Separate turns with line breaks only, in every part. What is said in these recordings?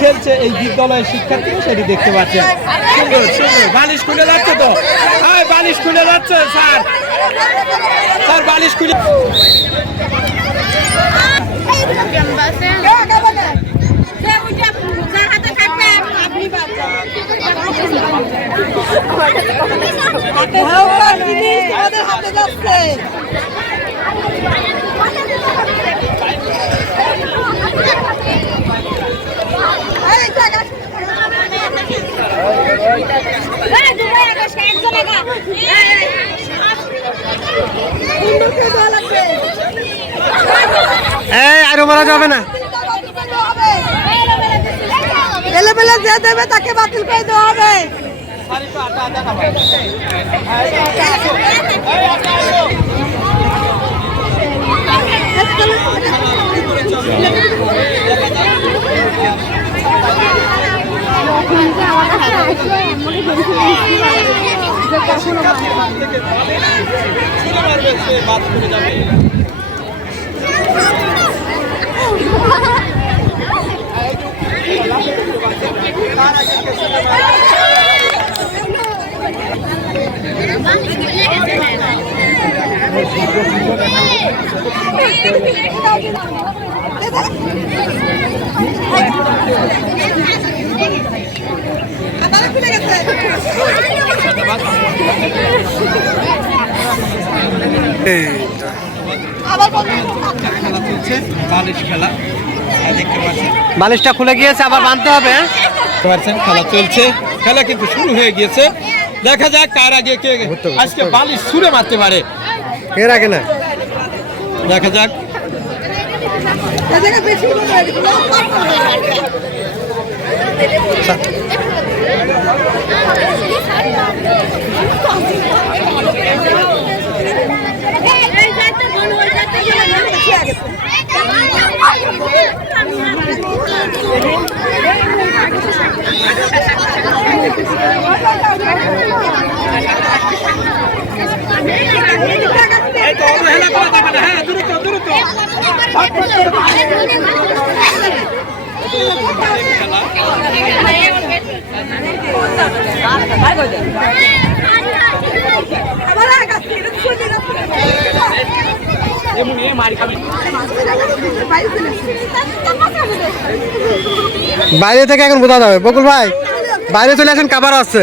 খেলছে এই বিদ্যালয়ের শিক্ষার্থীরা, সেটি দেখতে পাচ্ছেন। সুন্দর সুন্দর। বালিশ খুলে যাচ্ছে তো? হ্যাঁ বালিশ খুলে যাচ্ছে, স্যার। স্যার, বালিশ খুলে
হাতে যাচ্ছে এই জায়গা সুন্দর করে দেওয়া লাগবে
এই আরও মারা যাবে না।
এলেবেলে যে দেবে তাকে বাতিল করে দেওয়া হবে।
বাদ করে যাবে
আপনারা খুলে গেছে আবার বন্ধ
খেলা চলছে বালিশ খেলা আর দেখতে পাচ্ছেন
বালিশটা খুলে গিয়েছে আবার বাঁধতে হবে হ্যাঁ?
দেখতে খেলা চলছে। খেলা কিন্তু শুরু হয়ে গিয়েছে। দেখা যাক কার আগে কে আজকে বালিশ ছুঁড়ে মারতে পারে।
এর আগে না?
দেখা যাক।
এই জায়গায় বেশি করে এগুলো
এই তো অবহেলা করা যাবে না হ্যাঁ দ্রুত দ্রুত
আবার আগে আসছে, এটা তো সত্যি না।
এমনি মারি খাবে
বাইরে
থেকে এখন বোঝা যাবে। বকুল ভাই বাইরে চলে আসেন কাবার আসছে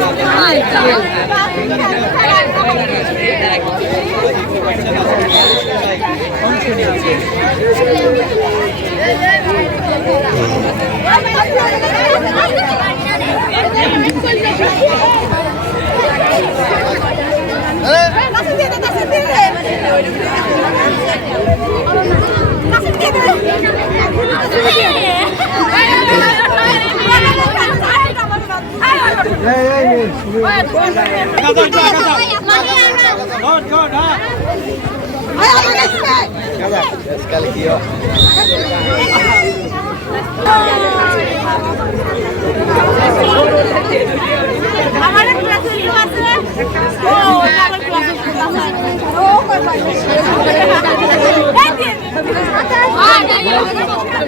দাও। এই আগাও, এই বাবা। উল্টো দিয়ে একটু পিছিয়ে আগাও। এই, ওরা দুটো এক জায়গায় হয়েছে। নাসির দিয়ে দে, নাসির দিয়ে দে। নাসির দিয়ে দে।
গুড গুড হ্যাঁ
এই, আমার কাছে। আমার একটা ক্লাস আছে ও আমার ক্লাস আছে ও কই পাই এই দিয়ে এই তো
কোথ-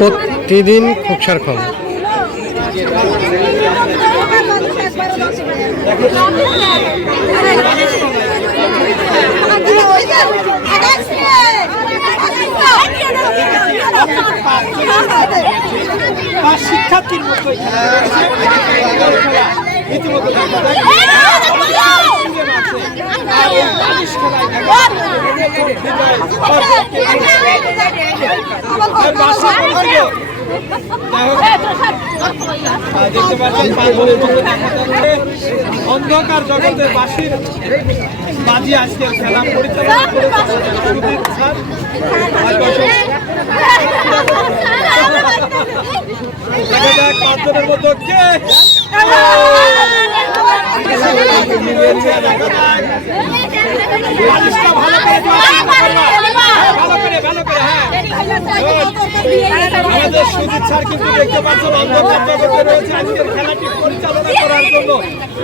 প্রতিদিন খুকসার খবর
শিক্ষার্থীর মতো রীতিমতো দেখতে পাচ্ছেন অন্ধকার জগতে বাসির বাজি আজকের খেলা পরিচালনা দেখা যাক পাঁচজনের মধ্যে কে ভালো করে আমাদের সুজিত স্যার কিন্তু দেখতে পাচ্ছেন অন্ধকার জগতে রয়েছে। আজকের খেলাটি পরিচালনা করার জন্য।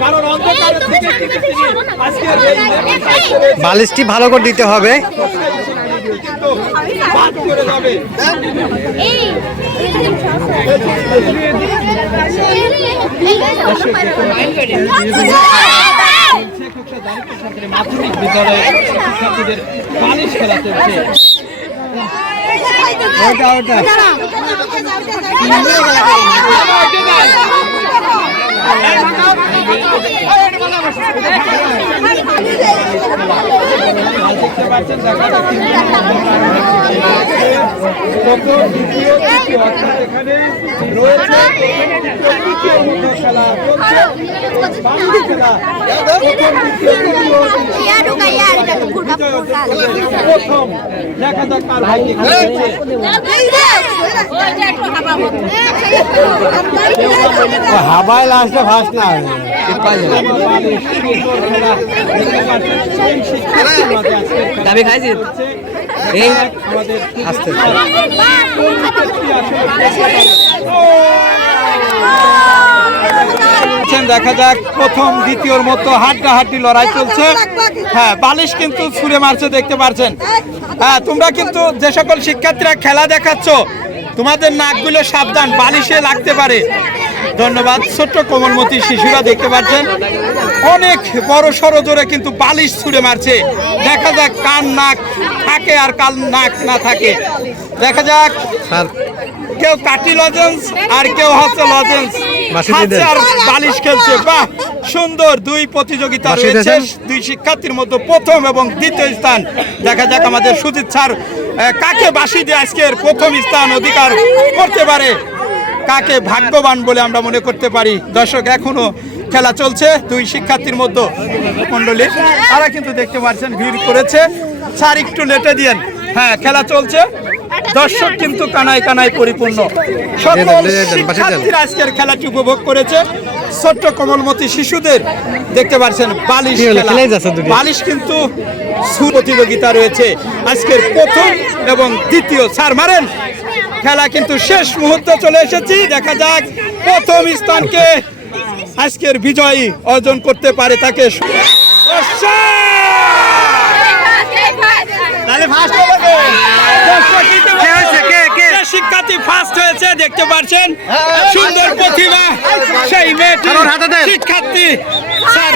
কারণ অন্ধকারের থেকে কিন্তু তিনি আজকের এই।
বালিশটি ভালো করে দিতে হবে।
কিন্তু বাদ করে যাবে। মাধ্যমিক বিদ্যালয়ে শিক্ষার্থীদের বালিশ খেলা চলছে দেখতে পাচ্ছেন দেখা যাচ্ছে প্রথম। দেখা যাক কার ভাই
হাবায় লাস্টে ফার্স্ট না।
দাবি খাইছি? এই। আমাদের
আসতে।
দেখা যাক, প্রথম, দ্বিতীয়র মতো হাড্ডাহাড্ডি লড়াই চলছে। হ্যাঁ বালিশ কিন্তু ছুঁড়ে মারছে, দেখতে পারছেন। হ্যাঁ তোমরা কিন্তু যে সকল শিক্ষার্থীরা খেলা দেখাচ্ছ, তোমাদের নাকগুলো সাবধান, বালিশে লাগতে পারে। ধন্যবাদ, ছোট্ট কোমলমতি শিশুরা, দেখতে পাচ্ছেন অনেক বড় সড়ো জোরে কিন্তু বালিশ ছুঁড়ে মারছে। দেখা যাক কান নাক থাকে আর কাল নাক না থাকে। দেখা যাক। কেউ কাটি লজেন্স আর কেউ হচ্ছে লজেন্স আর বালিশ খেলছে। বাহ সুন্দর দুই প্রতিযোগিতা রয়েছে। দুই শিক্ষার্থীর মধ্যে প্রথম এবং দ্বিতীয় স্থান। দেখা যাক আমাদের সুজিত স্যার কাকে বাসি দিয়ে আজকের প্রথম স্থান অধিকার করতে পারে? কাকে ভাগ্যবান বলে আমরা মনে করতে পারি? দর্শক এখনও খেলা চলছে। দুই শিক্ষার্থীর মধ্যে মন্ডলী তারা কিন্তু দেখতে পাচ্ছেন ভিড় করেছে। স্যার একটু লেটে দিয়েন। হ্যাঁ খেলা চলছে। দর্শক কিন্তু কানায় কানায় পরিপূর্ণ। সকল। শিক্ষার্থীরা আজকের খেলাটি উপভোগ করেছে। ছোট্ট কোমলমতি শিশুদের দেখতে পাচ্ছেন বালিশ। বালিশ কিন্তু সুপ্রতিযোগিতা রয়েছে। আজকের প্রথম এবং দ্বিতীয় স্যার মারেন। খেলা কিন্তু শেষ মুহূর্তে চলে এসেছি। দেখা যাক প্রথম স্থানকে আজকের বিজয়ী অর্জন করতে পারে তাকে। তাহলে ফার্স্ট হবে কে? দর্শক ইতিমধ্যে
হয়েছে? কে, কে?
যে শিক্ষার্থী ফার্স্ট হয়েছে দেখতে পাচ্ছেন? সুন্দর প্রতিভা। সেই মেয়েটি। শিক্ষার্থী স্যার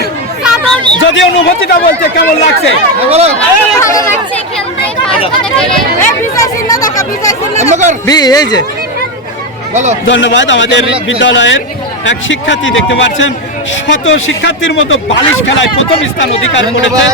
যদি অনুভূতিটা বলতে কেমন লাগছে?
এই যে।
ধন্যবাদ আমাদের বিদ্যালয়ের এক শিক্ষার্থী দেখতে পাচ্ছেন। শত শিক্ষার্থীর মতো বালিশ খেলায় প্রথম স্থান অধিকার করেছে।